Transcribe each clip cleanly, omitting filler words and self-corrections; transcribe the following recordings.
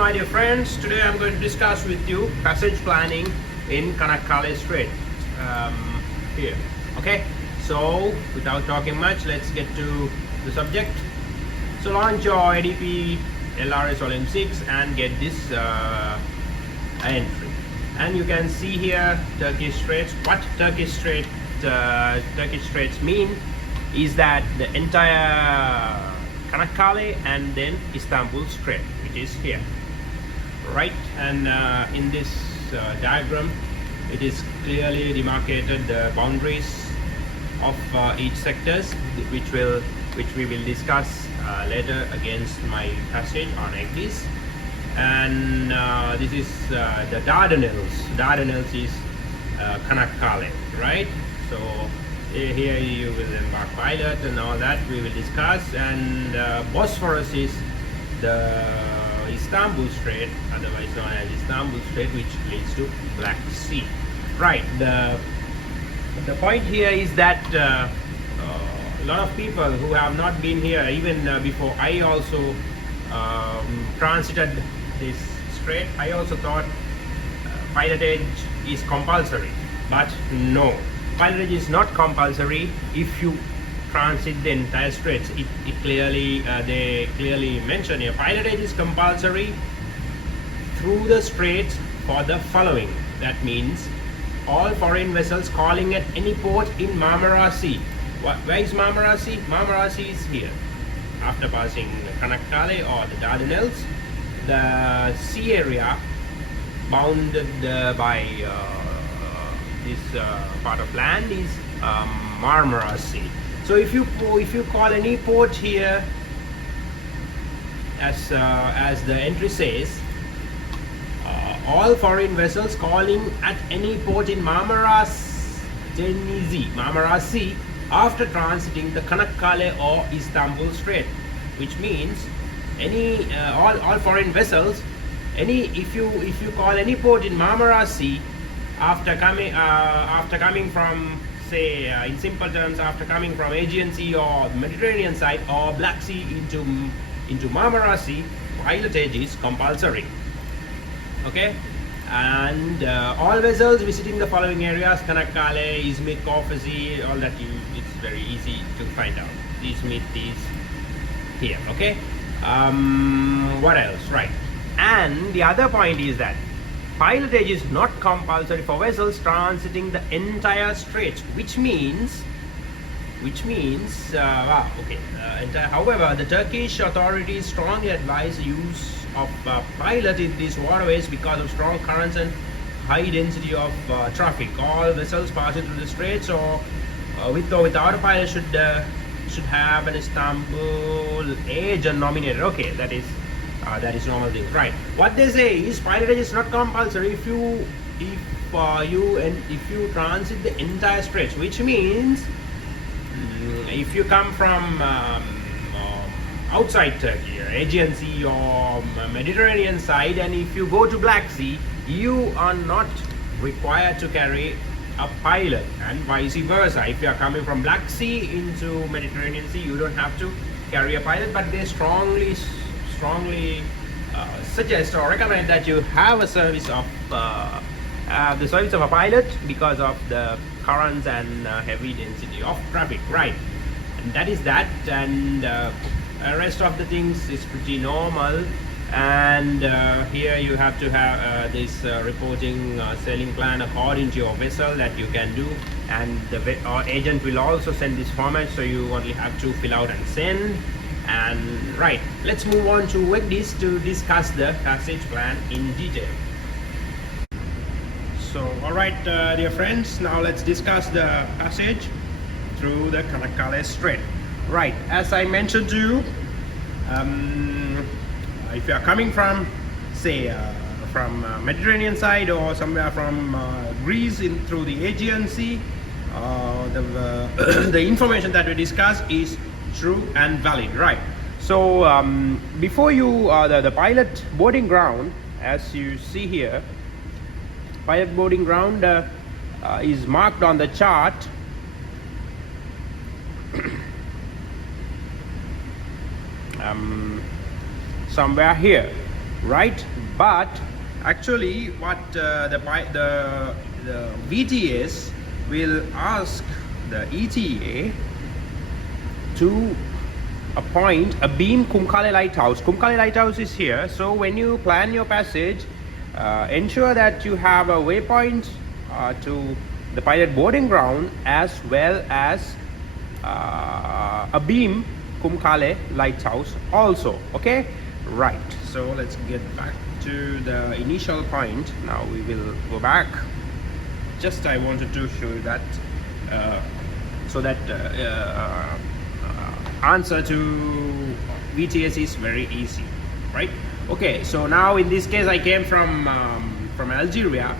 my dear friends, today I'm going to discuss with you passage planning in CANAKKALE Strait here. Okay, so without talking much, let's get to the subject. So launch your ADP LRS LM6 and get this entry. And you can see here Turkish Straits. What Turkish Straits mean is that the entire CANAKKALE and then Istanbul Strait, which is here, right? And in this diagram, it is clearly demarcated the boundaries of each sectors, which we will discuss later against my passage on English. And this is the Dardanelles. Dardanelles is CANAKKALE, right? So here you will embark pilot and all that we will discuss. And BOSPORUS is the Istanbul Strait, otherwise known as Istanbul Strait, which leads to Black Sea. Right. The point here is that a lot of people who have not been here, even before I also transited this strait, I also thought pilotage is compulsory, but no, pilotage is not compulsory. If you transit the entire straits, it clearly they clearly mention here pilotage is compulsory through the straits for the following. That means all foreign vessels calling at any port in Marmara Sea. Where is Marmara Sea? Marmara Sea is here. After passing CANAKKALE or the Dardanelles, the sea area bounded by this part of land is Marmara Sea. So if you call any port here, as the entry says, all foreign vessels calling at any port in Marmara Sea after transiting the CANAKKALE or Istanbul Strait, which means any all foreign vessels, if you call any port in Marmara Sea after coming from, say, in simple terms, after coming from Aegean Sea or Mediterranean side or Black Sea into Marmara Sea, pilotage is compulsory. Okay, and all vessels visiting the following areas: CANAKKALE, Izmit, Korfuzi, all that it's very easy to find out. Izmit is here. Okay, what else? Right, and the other point is that pilotage is not compulsory for vessels transiting the entire strait, which means however, the Turkish authorities strongly advise use of pilot in these waterways because of strong currents and high density of traffic. All vessels passing through the straits or with or without a pilot should have an Istanbul agent nominated. Okay, that is normal thing, right? What they say is pilotage is not compulsory if you transit the entire stretch, which means if you come from outside Turkey, Aegean Sea or Mediterranean side, and if you go to Black Sea, you are not required to carry a pilot, and vice versa. If you are coming from Black Sea into Mediterranean Sea, you don't have to carry a pilot, but they strongly suggest or recommend that you have a service of the service of a pilot because of the currents and heavy density of traffic, right? And that is that, and rest of the things is pretty normal. And here you have to have this reporting sailing plan according to your vessel that you can do, and the agent will also send this format, so you only have to fill out and send. And right, let's move on to WebDis to discuss the passage plan in detail. So alright, dear friends, now let's discuss the passage through the CANAKKALE Strait. Right, as I mentioned to you, if you are coming from, say, from Mediterranean side or somewhere from Greece through the Aegean Sea, the information that we discuss is true and valid, right? So before you the pilot boarding ground, as you see here, pilot boarding ground is marked on the chart somewhere here. right? But actually what the VTS will ask the ETA to appoint a beam Kumkale lighthouse. Kumkale lighthouse is here, so when you plan your passage, ensure that you have a waypoint to the pilot boarding ground as well as a beam Kumkale lighthouse also. Okay, right, so let's get back to the initial point. Now we will go back. Just I wanted to show you that so that answer to VTS is very easy, right? Okay, so now in this case I came from Algeria,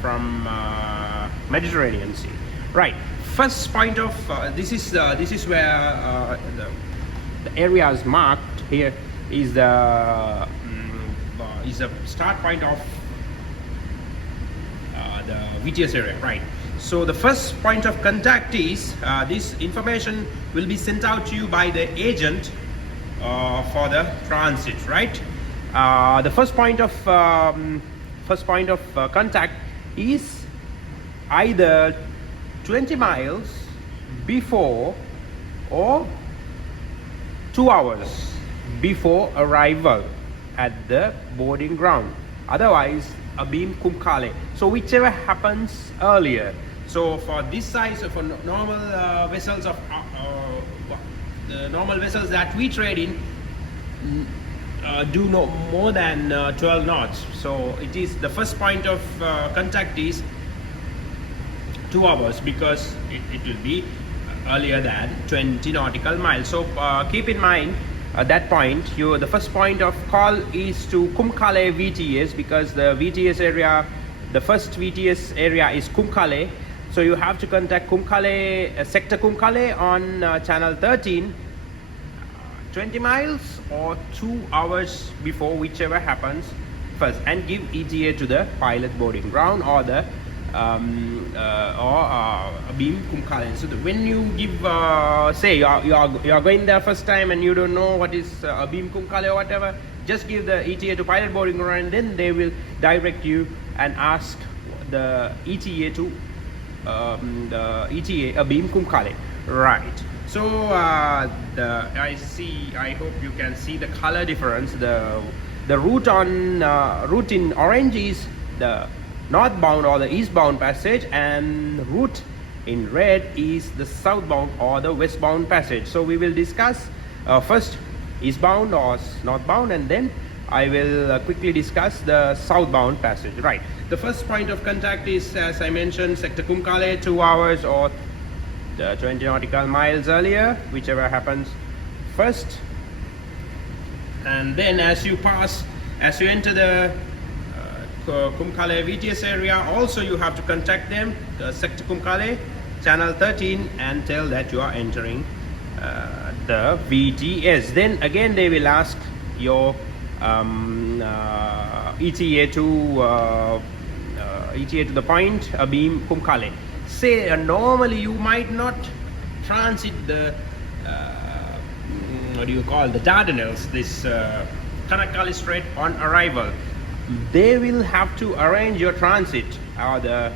from Mediterranean Sea, right? First point of this is where the area is marked. Here is the start point of the VTS area, right? So the first point of contact is this information will be sent out to you by the agent for the transit, right? The first point of contact is either 20 miles before or 2 hours before arrival at the boarding ground. Otherwise, a beam Kumkale. So whichever happens earlier. So for this size, for normal vessels of the normal vessels that we trade in, do no more than 12 knots. So it is the first point of contact is 2 hours, because it will be earlier than 20 nautical miles. So keep in mind at that point, the first point of call is to Kumkale VTS, because the VTS area, the first VTS area is Kumkale. So you have to contact Kumkale, sector Kumkale on channel 13, 20 miles or 2 hours before, whichever happens first, and give ETA to the pilot boarding ground or the beam Kumkale. So when you give, say you are going there first time and you don't know what is a beam Kumkale or whatever, just give the ETA to pilot boarding ground, and then they will direct you and ask the ETA to a beam Kumkale, right? So I hope you can see the color difference. The route in orange is the northbound or the eastbound passage, and route in red is the southbound or the westbound passage. So we will discuss first eastbound or northbound, and then I will quickly discuss the southbound passage, right? The first point of contact is, as I mentioned, sector Kumkale, 2 hours or 20 nautical miles earlier, whichever happens first. And then as you enter the Kumkale VTS area, also you have to contact them, the sector Kumkale, channel 13, and tell that you are entering the VTS. Then again they will ask your ETA to the point beam Kumkale. Say normally you might not transit the what do you call the Dardanelles, this CANAKKALE Strait on arrival. They will have to arrange your transit or the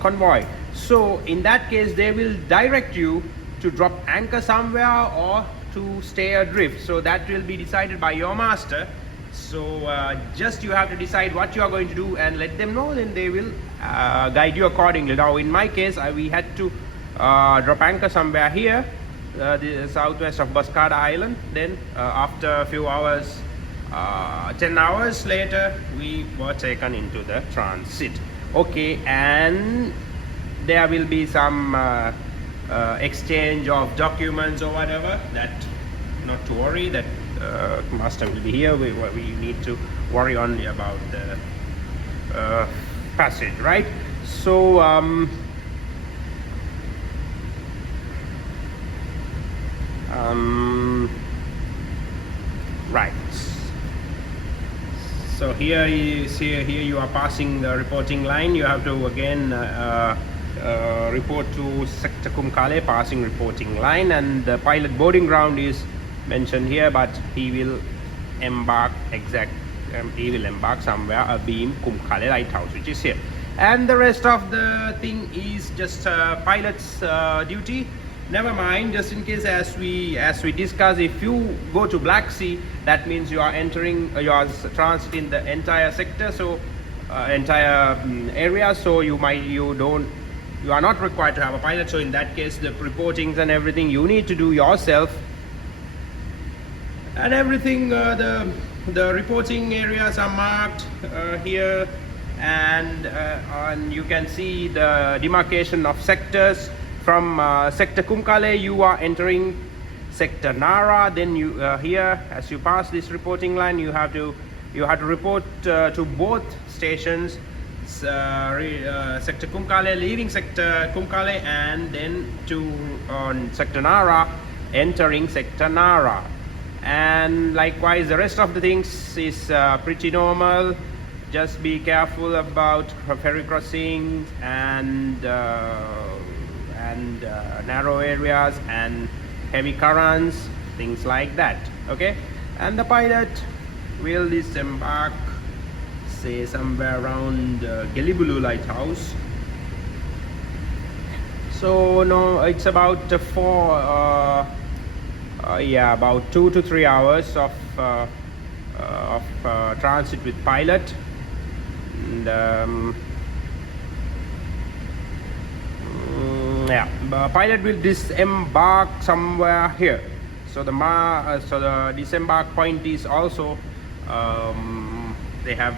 convoy. So in that case they will direct you to drop anchor somewhere or to stay adrift. So that will be decided by your master. So just you have to decide what you are going to do and let them know, then they will guide you accordingly. Now in my case, we had to drop anchor somewhere here, the southwest of Bascara Island. Then after a few hours, 10 hours later, we were taken into the transit. Okay, and there will be some exchange of documents or whatever. That not to worry, that master will be here. We need to worry only about the passage, right? So right. So here you are passing the reporting line. You have to again report to sector Kumkale, passing reporting line, and the pilot boarding ground is mentioned here, but he will embark he will embark somewhere abeam CANAKKALE lighthouse, which is here, and the rest of the thing is just pilot's duty. Never mind, just in case, as we discuss, if you go to Black Sea, that means you are entering you are transiting the entire sector, so entire area, so you are not required to have a pilot. So in that case, the reportings and everything you need to do yourself, and everything. The reporting areas are marked here, and you can see the demarcation of sectors. From sector CANAKKALE, you are entering sector Nara. Then you here, as you pass this reporting line, you have to report to both stations, sector CANAKKALE, leaving sector CANAKKALE, and then to sector Nara, entering sector Nara. And likewise, the rest of the things is pretty normal. Just be careful about ferry crossings and narrow areas and heavy currents, things like that. Okay, and the pilot will disembark, say somewhere around Gelibolu lighthouse. So no, it's about about 2 to 3 hours of transit with pilot. And the pilot will disembark somewhere here. So the disembark point is also they have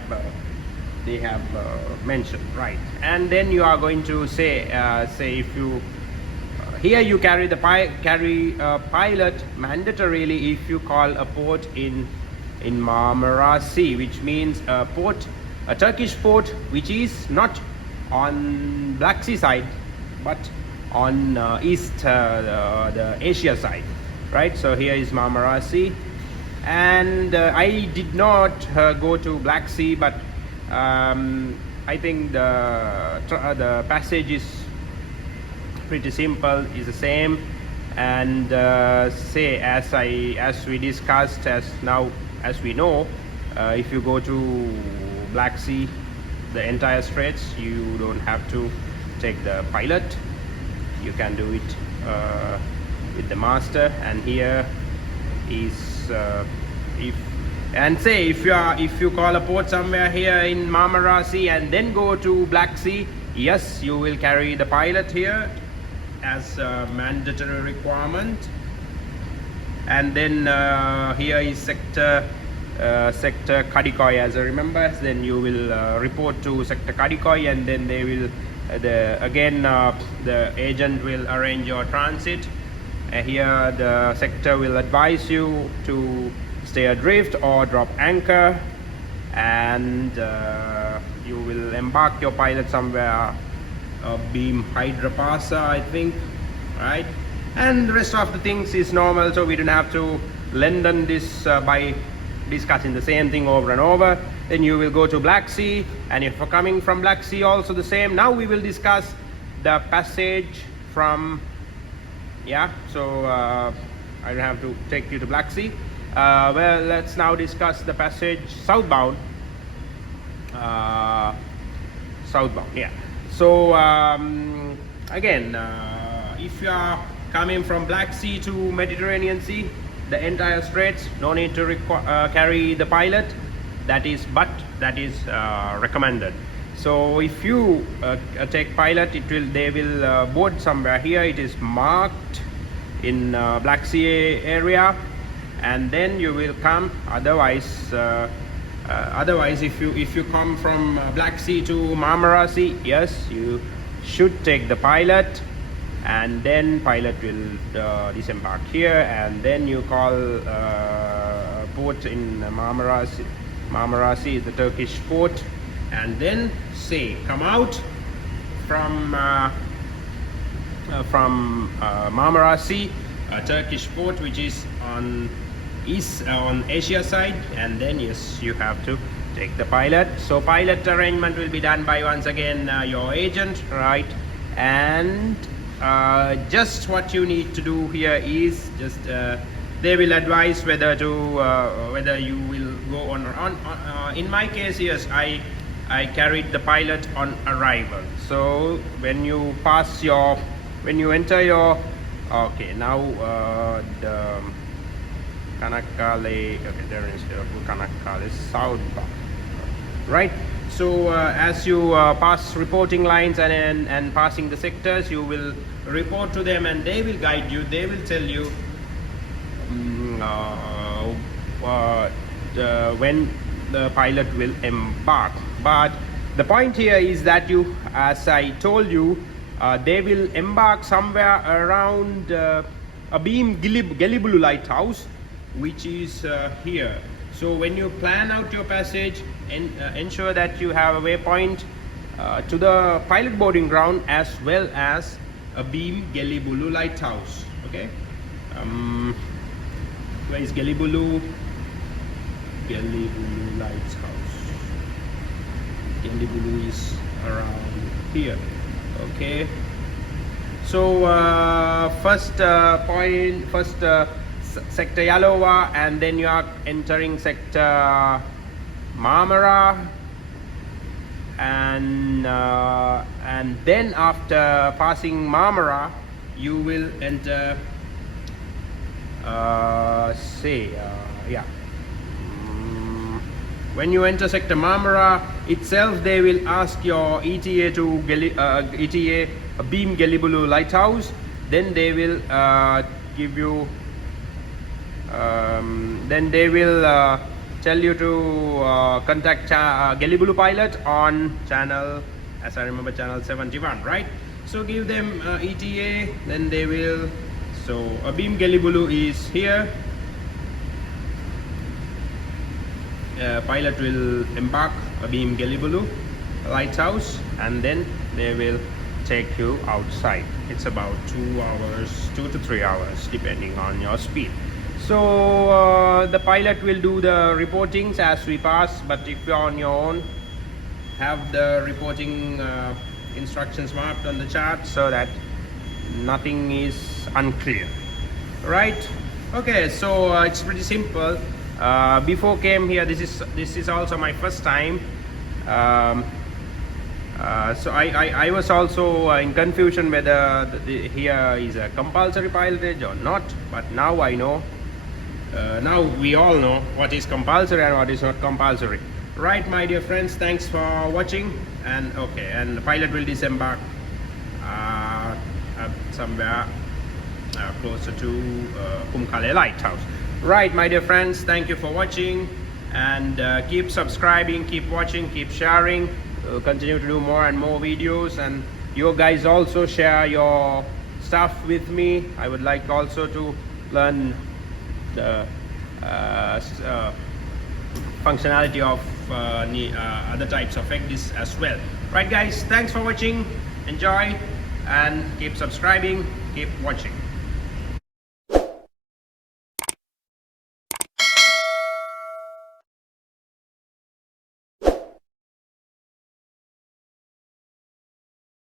mentioned, right? And then you are going to say if you here you carry a pilot mandatorily if you call a port in Marmara Sea, which means a Turkish port which is not on Black Sea side but on the Asia side, right? So here is Marmara Sea, and I did not go to Black Sea, but I think the passage is pretty simple, is the same. And say as we discussed, as we know, if you go to Black Sea, the entire Straits, you don't have to take the pilot. You can do it with the master. And here is if you call a port somewhere here in Marmara Sea and then go to Black Sea, yes, you will carry the pilot here as a mandatory requirement. And then here is sector Kadikoy, as I remember. Then you will report to sector Kadikoy, and then they will the agent will arrange your transit. Here the sector will advise you to stay adrift or drop anchor, and you will embark your pilot somewhere beam Hydrapasa, I think, right? And the rest of the things is normal, so we don't have to lengthen this by discussing the same thing over and over. Then you will go to Black Sea, and if you're coming from Black Sea, also the same. Now we will discuss the passage from so I don't have to take you to Black Sea. Well, let's now discuss the passage southbound. So again, if you are coming from Black Sea to Mediterranean Sea, the entire Straits, no need to carry the pilot. That is recommended. So if you take pilot, they will board somewhere here. It is marked in Black Sea area, and then you will come. Otherwise, if you come from Black Sea to Marmara Sea, yes, you should take the pilot, and then pilot will disembark here, and then you call port in Marmara Sea. Marmara Sea is the Turkish port, and then come out from Marmara Sea, a Turkish port which is on Asia side, and then yes, you have to take the pilot. So pilot arrangement will be done by, once again, your agent, right? And just what you need to do here is just they will advise whether to whether you will go on or on. In my case, yes, I carried the pilot on arrival. So when you enter your, okay, now the CANAKKALE, okay, there is CANAKKALE Southbound, right? So as you pass reporting lines and passing the sectors, you will report to them and they will guide you. They will tell you when the pilot will embark. But the point here is that you, as I told you, they will embark somewhere around a beam Gelibolu lighthouse, which is here. So when you plan out your passage, ensure that you have a waypoint to the pilot boarding ground as well as a beam Gelibolu lighthouse. Okay, where is Gelibolu? Gelibolu lighthouse. Gelibolu is around here. Okay, so first sector Yalova, and then you are entering sector Marmara, and then after passing Marmara you will enter when you enter sector Marmara itself, they will ask your ETA to ETA beam Gelibolu lighthouse. Then they will give you then they will tell you to contact Gelibolu pilot on channel, as I remember, channel 71, right? So give them ETA, then they will, so a beam Gelibolu is here. Pilot will embark a beam Gelibolu lighthouse, and then they will take you outside. It's about 2 to 3 hours depending on your speed. So the pilot will do the reportings as we pass, but if you're on your own, have the reporting instructions marked on the chart so that nothing is unclear, right? Okay, so it's pretty simple. Before came here, this is also my first time, so I was also in confusion whether here is a compulsory pilotage or not, but now I know. Now we all know what is compulsory and what is not compulsory, right, my dear friends? Thanks for watching. And okay, and the pilot will disembark somewhere closer to CANAKKALE lighthouse. Right, my dear friends, thank you for watching, and keep subscribing, keep watching, keep sharing. We'll continue to do more and more videos, and you guys also share your stuff with me. I would like also to learn the functionality of other types of EGDIS as well. Right guys, thanks for watching, enjoy, and keep subscribing, keep watching.